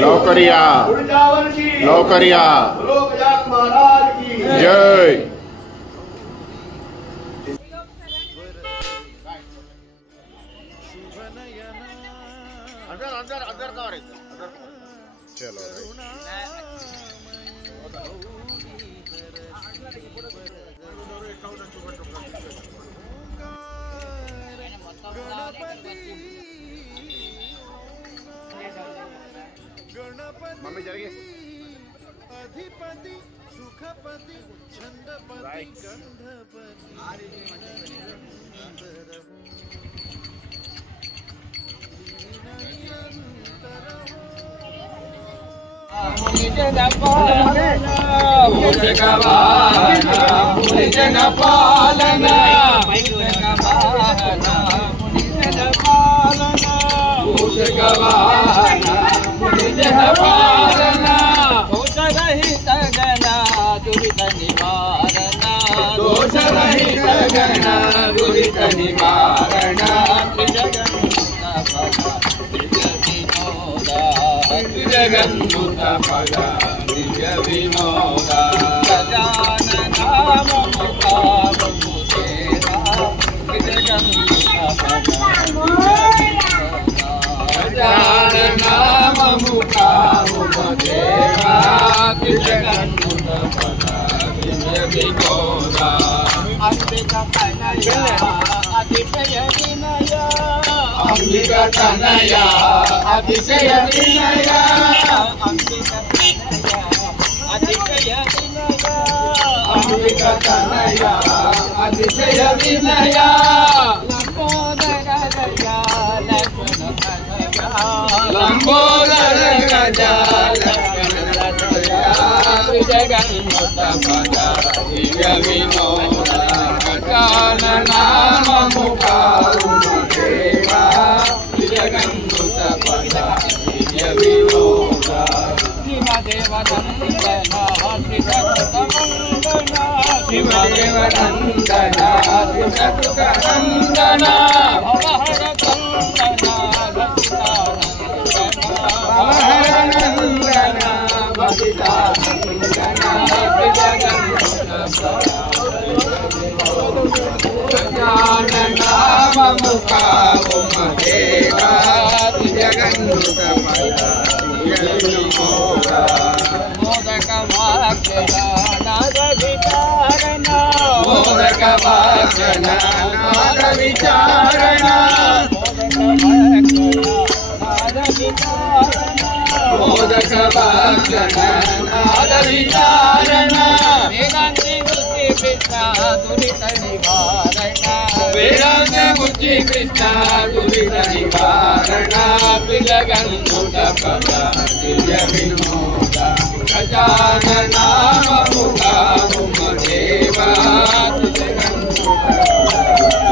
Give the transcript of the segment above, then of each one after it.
लौकरिया लौकरिया जय अंदर अंदर अंदर का चलो मम्मी जरिए अधिपति सुखपति छंदपति जगन्मुत पद दिव्य विनोद गजानन मुमुदेवा जगन्मुत पद गजानन मुमुदेवा जगन्मुत पद दिव्य विनोद अंबिका तनया अतिशय विनया अंबिका तनया अतिशय विनया अंबिका तनया अतिशय विनया अंबिका तनया अतिशय विनया लंबोदर गजा जगन्मुत पद दिव्य विनोद गजानन मुमुदेवा जगन्मुत पद दिव्य विनोद शिवदेव नंदना शिवदेव नंदना शिवसुख नंदना भवहर नंदना भविता नंदना गजानन मुमुदेवा जगन्मुत पद मोदक नाद विचारणा मोदक नाद विचारणा मोदक नाद विचारणा वेदांति बुद्धि कृष्णा दुरित निवारणा वेदांति बुद्धि कृष्णा दुरित निवारणा जगन्मुत पद दिव्य विनोद गजानन मुमुदेवा जगन्मुत पद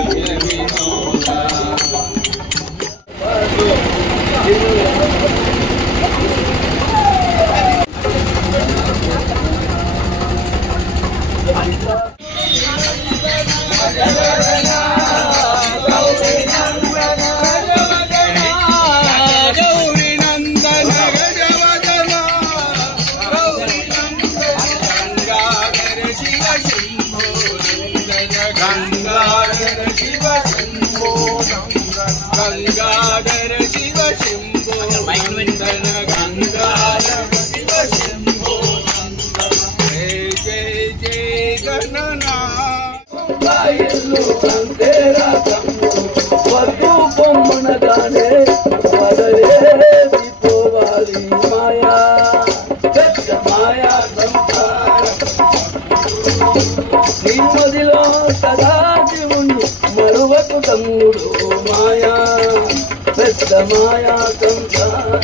दिव्य विनोद गंगाधर शिव शंभो नंदन गंगाधर शिव शंभो जय जय जय गणनाथ बायल्लू अंधेरा तम्मू वधु बొమ్మనగానే వదలే విపోవాలి మాయా పెద్ద మాయా సంసారం నిన్నదిలో సదా జీవుని మరువకు తమ్ముడు మాయా పెద్ద మాయా సంసారం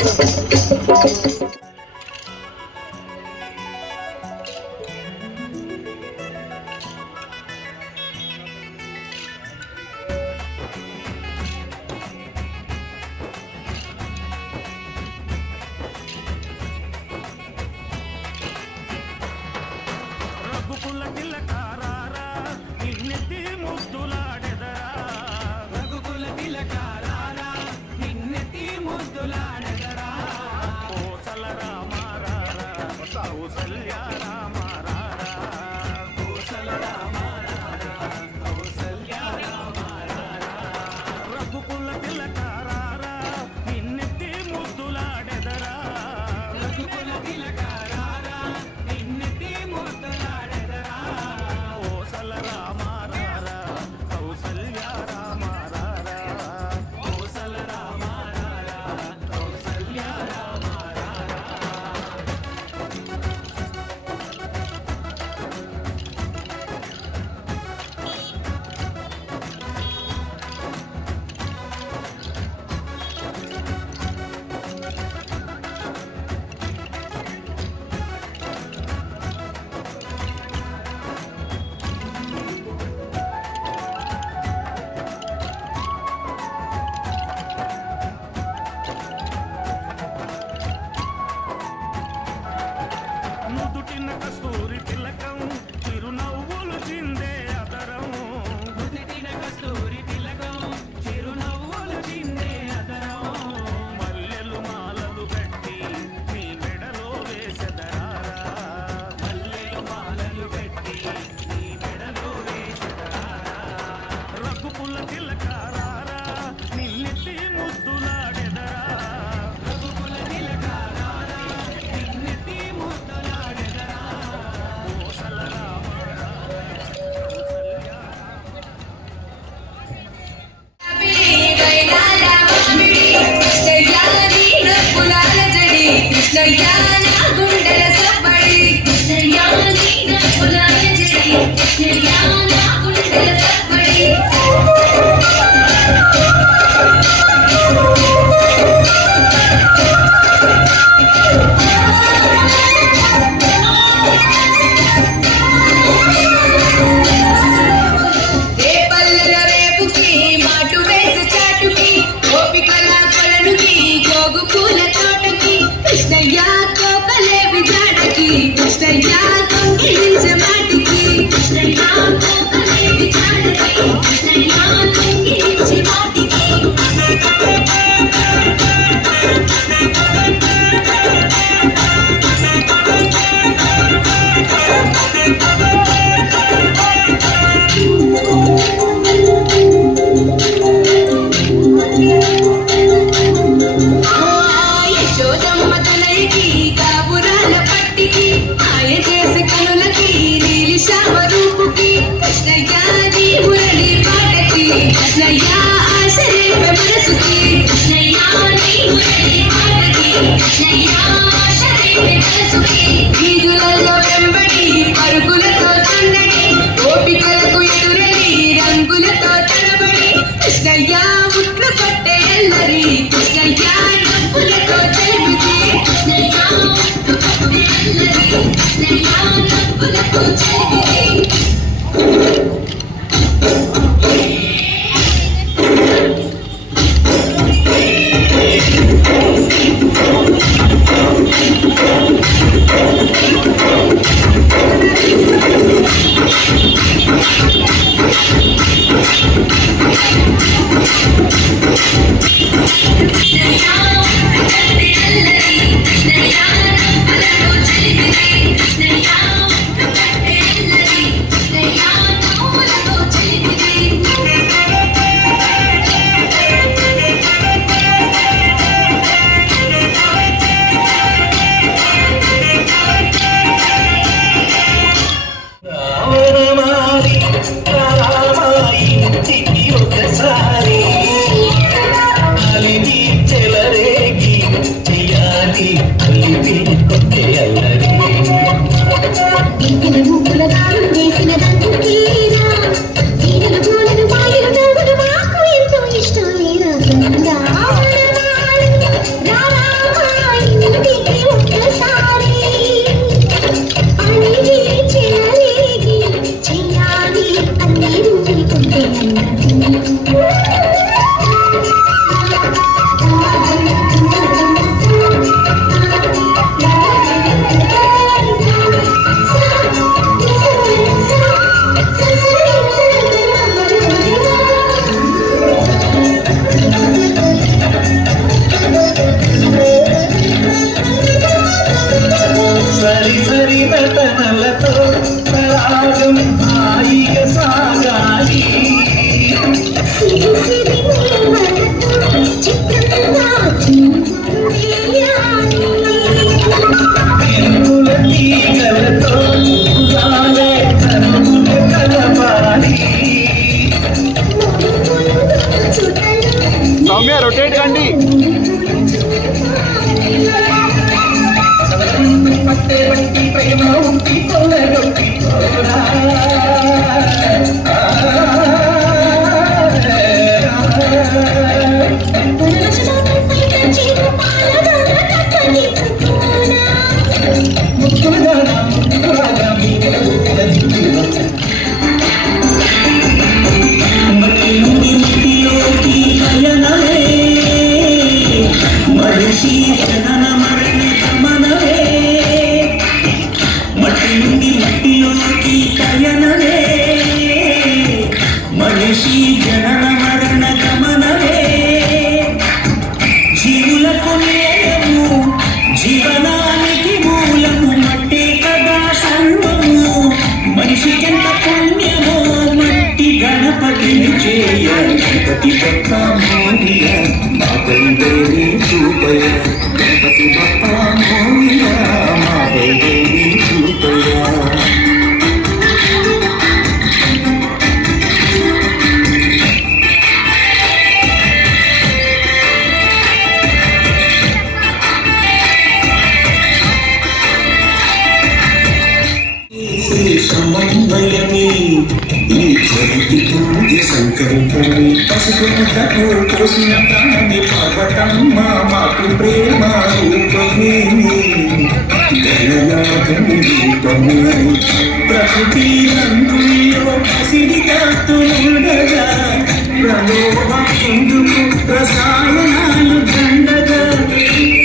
रोटेट गांडी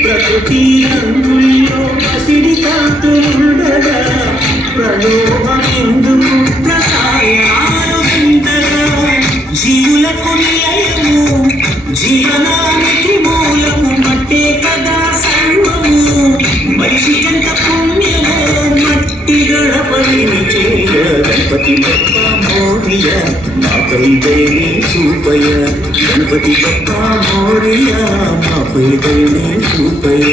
ప్రకృతి రంగుల్లో పసిడి కాంతులుండగా ప్రియ మాపై దయని చూపయ గణపతి బప్పా మోరియా మాపై దయని చూపయ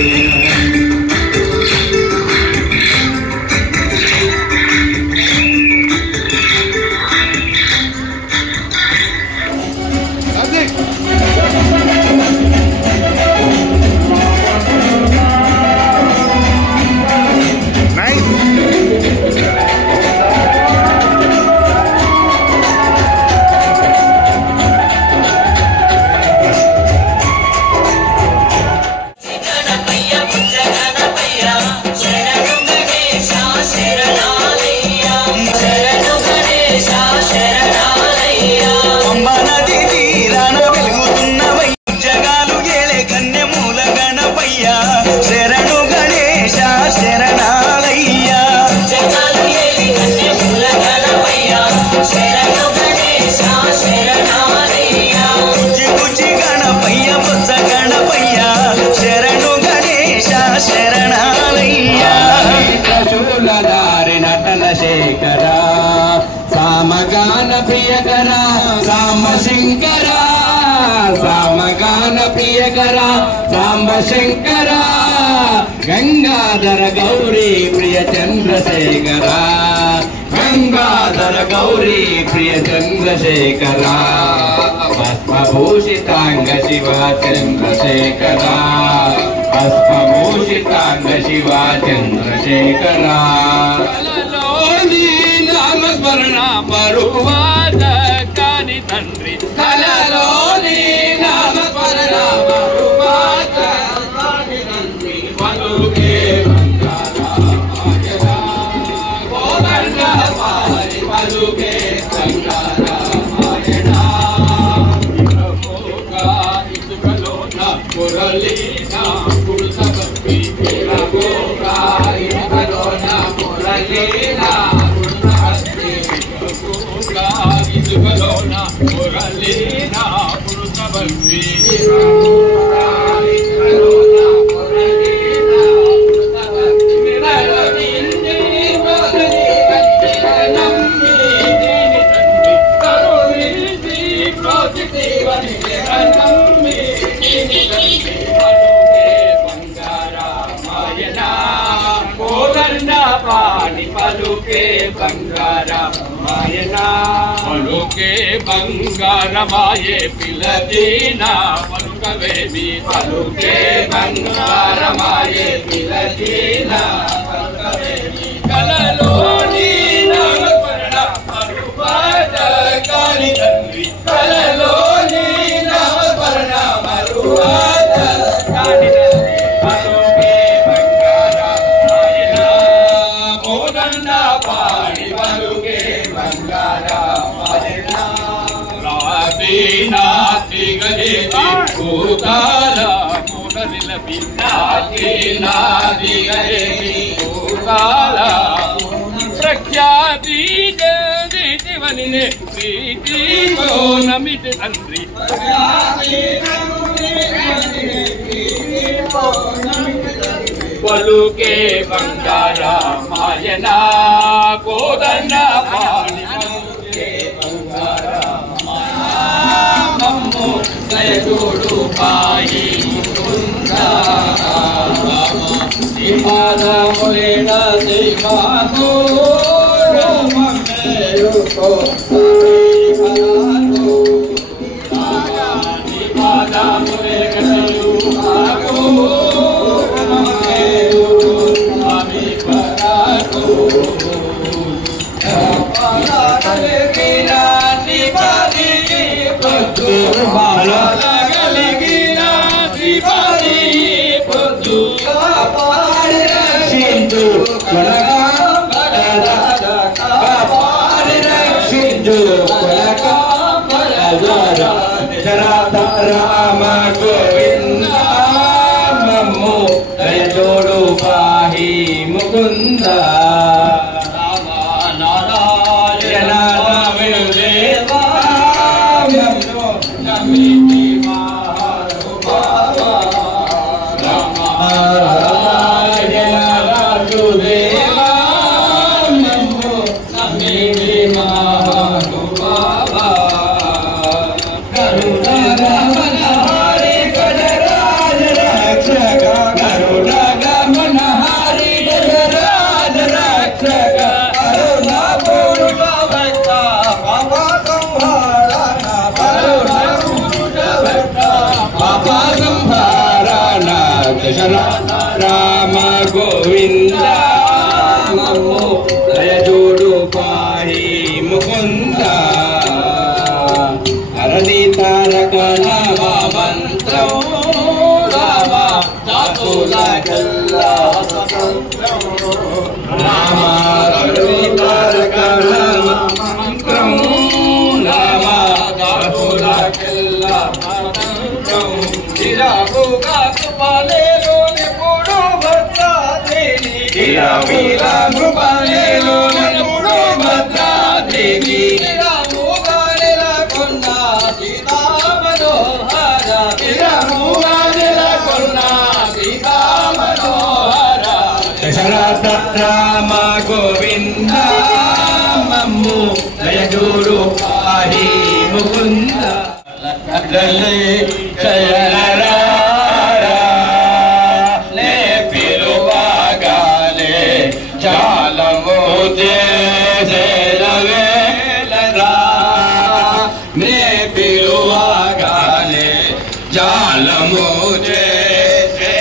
సామగాన ప్రియకర సాంబ శంకర సామగాన ప్రియకర సాంబ శంకర గంగాధర గౌరీ ప్రియ చంద్రశేఖర గంగాధర గౌరీ ప్రియ చంద్రశేఖర భస్మభూషితాంగ శివ చంద్రశేఖర భస్మభూషితాంగ శివ చంద్రశేఖర నామస్మరణ మరువాద కాని తండ్రి కలలోని నామస్మరణ మరువాద కాని తండ్రి పలుకే గోవర్ణ పారి పలుకే ఇసుకలోన మురళీనా కుడుసభి ఇసుకలోన మురళీనా ఇసుకలోన మురళీనా పురుషభక్తి పాని పలుకే బంగారమాయనా పలుకే బంగారమాయే పిలదీనా పలుకవేమి పలుకే బంగారమాయే పిలదీనా పలుకవేమి కలలోని నామస్మరణ మరువాద కాని తండ్రి కలలోని నామస్మరణ మరువాద కాని తండ్రి పలుకే పాడి పలుకే బంగారమాయనా నాతి గజేతి భూతాల మునరిల నాతి గజేతి భూతాల ప్రఖ్యాతి దేవనినే ప్రీతి నమితి తండ్రి పలుకే బంగారమాయనా కోదండ పాడి పలుకే బంగారమాయనా మమ్ము దయచూడు పాయి ముకుందా శ్రీపాదములేన శ్రీమాధు రమణేయుకో శ్రీపాదములేన రామ గోవింద మమ్ము దయచూడు పాహి ముకుంద నారాయణ వినుదేవా నమితి నారాయణ రాజుదేవా మమ్ము నమితి మహానుభావ రామ గోవింద మమ్ము దయచూడు పాహి ముకుంద నే పిలువగానే జాలము చేసేలవేలరా నే పిలువగానే జాలము చేసేలవేలరా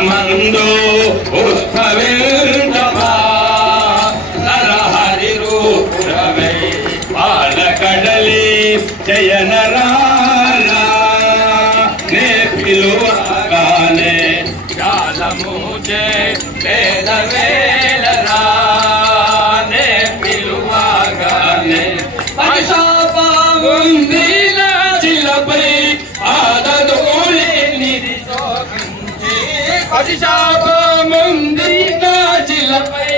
మందు ఉద్భవించవా నరహరి రూపురవై పాలకడలి జయనరాలా నే పిలువగానే జాలము చేదవేలరా నే పిలువగానే పరిశాపముందిల చిలపై ఆదదోలి పరిశాపముంది చిలపై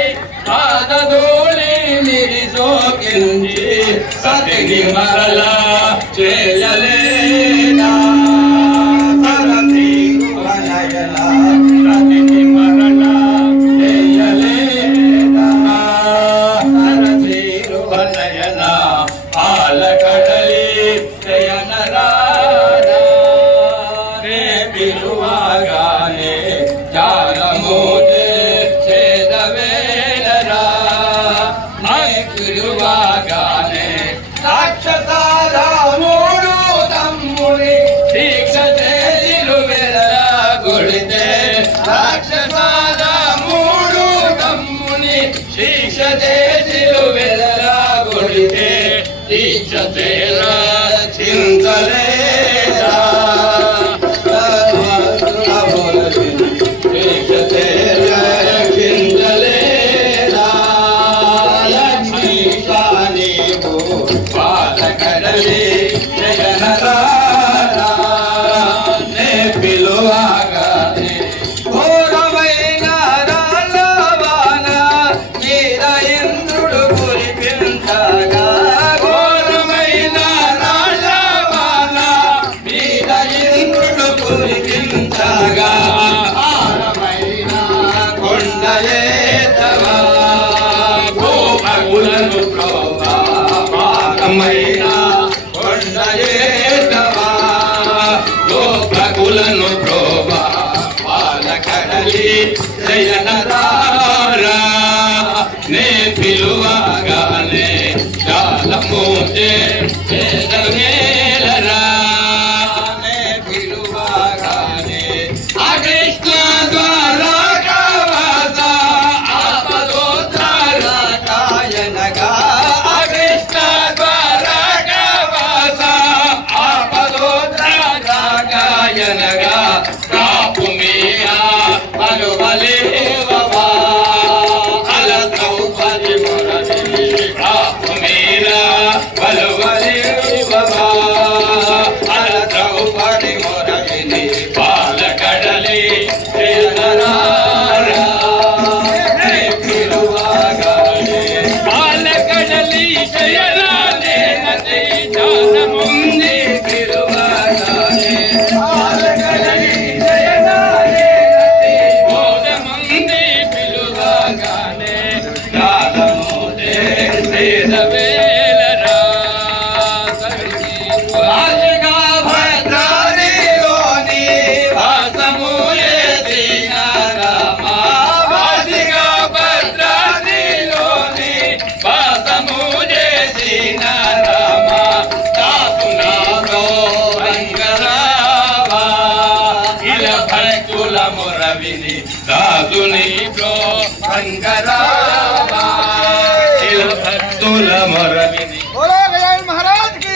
పాదధూళి నిరిసోకించి సతిని మరలా చేయలేనా సతిని మరలా చేయలేనా సరసీరువనయన పాలకడలి జయనరారా నే పిలువగానే జాలము చేదవేలరా నే పిలువగానే రాక్షసాల మూడు తమ్ముని దీక్ష చేసిలు వెలరా గుడితే రాక్షసాల మూడు తమ్ముని దీక్ష చేసిలు వెలరా గుడితే దీక్ష చేరా చింతలేరా జయనరారా నే పిలువగానే జాలము చేదవేలరా నే పిలువగానే ఆ కృష్ణ ద్వారకావాస ఆపదోత్తర కాయనగా ఆ కృష్ణ आप मेरा बलवले बाबा अल द्रौपदी मोरगिनी बाल कडले जयनरारा ने पिलुवागाने बाल कडली जयनाने नदी जान मुंदी पिलुवागाने बाल कडली जयनाने नदी मोद मुंदी पिलुवागाने जान मुंदे सेदवेलरा आजगा भद्रानी लोनी भासमुये दीनारामा आजगा भद्रानी लोनी भासमुये दीनारामा दासुना रो రంగరావా ఇలా భక్తుల మురవిని దాసుని బ్రో రంగరావా ఇలా భక్తుల మురవిని बोलो गजानन महाराज की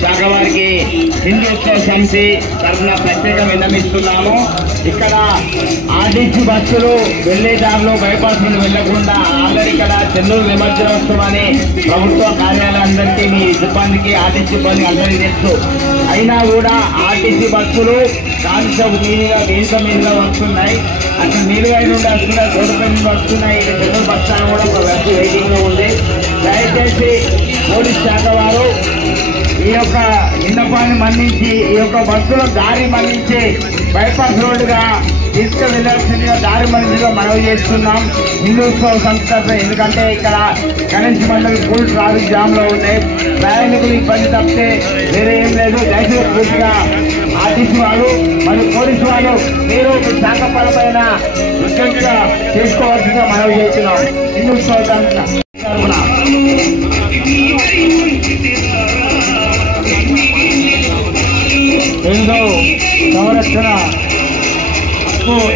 శాఖ వారికి హిందూత్సవ సమితి తరఫున ప్రత్యేక విన్నమిస్తున్నాము. ఇక్కడ ఆర్టీసీ బస్సులు వెళ్లే దారిలో బైపాస్ నుండి వెళ్లకుండా ఆల్రెడీ ఇక్కడ చెన్నూరు నిమజ్జనోత్సవాన్ని ప్రభుత్వ కార్యాలయాలందరికీ మీ సిబ్బందికి ఆర్టీసీ సిబ్బంది అందరికీ తెలుసు. అయినా కూడా ఆర్టీసీ బస్సులు కాన్సెప్ట్ మీదుగా వస్తున్నాయి. అక్కడ నీలుగై నుండి వస్తున్నాయి, గోడపై నుండి వస్తున్నాయి. ఇక్కడ చెన్నూరు బస్ స్టాండ్ కూడా ఒక బస్సు వెయిటింగ్ లో ఉంది. దయచేసి పోలీస్ శాఖ వారు ఈ యొక్క విన్నపాన్ని మన్నించి ఈ యొక్క బస్సులో దారి మన్నించి బైపాస్ రోడ్డుగా తీసుకువెళ్లాల్సిందిగా దారి మన్నించిగా మనవి చేస్తున్నాం హిందూత్సవ సంస్థ. ఎందుకంటే ఇక్కడ గణేష్ మండలి ఫుల్ ట్రాఫిక్ జామ్ లో ఉన్నాయి. ప్రయాణికులు ఇబ్బంది తప్పితే వేరే ఏం లేదు. దయచేసి పూర్తిగా ఆర్టీసీ వాళ్ళు మరియు పోలీసు వాళ్ళు మీరు శాఖపరమైన ఉద్యోగిగా చేసుకోవాల్సిందిగా మనవి చేస్తున్నాం హిందూత్సవ సంస్థ తరఫున. హిందూ సంరక్షణకు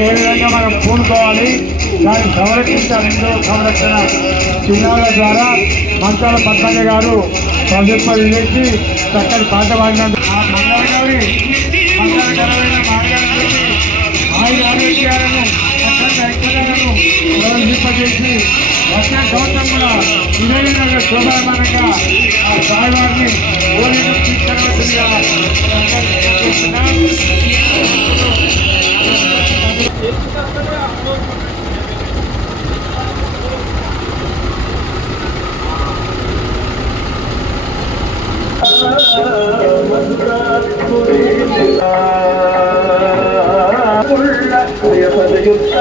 ఏ విధంగా మనం పూనుకోవాలి, దాన్ని సంరక్షించాలి. హిందూ సంరక్షణ చిన్నారుల ద్వారా మంచాల పద్మజ గారు ప్రజలు చేసి చక్కటి పాట పాడినందుకు ఆ మంగళగారి మంగళకరమైన మార్గాలను ఆయుధ ఆరోగ్యాలను చక్కటి ఐక్యతలను ప్రదర్శింపజేసి వచ్చే సంవత్సరం కూడా ఇదే విధంగా శోభాయమానంగా ఆ సాయివారిని ఓలిని తీసుకెళ్ళవలసిందిగా యుద్ధ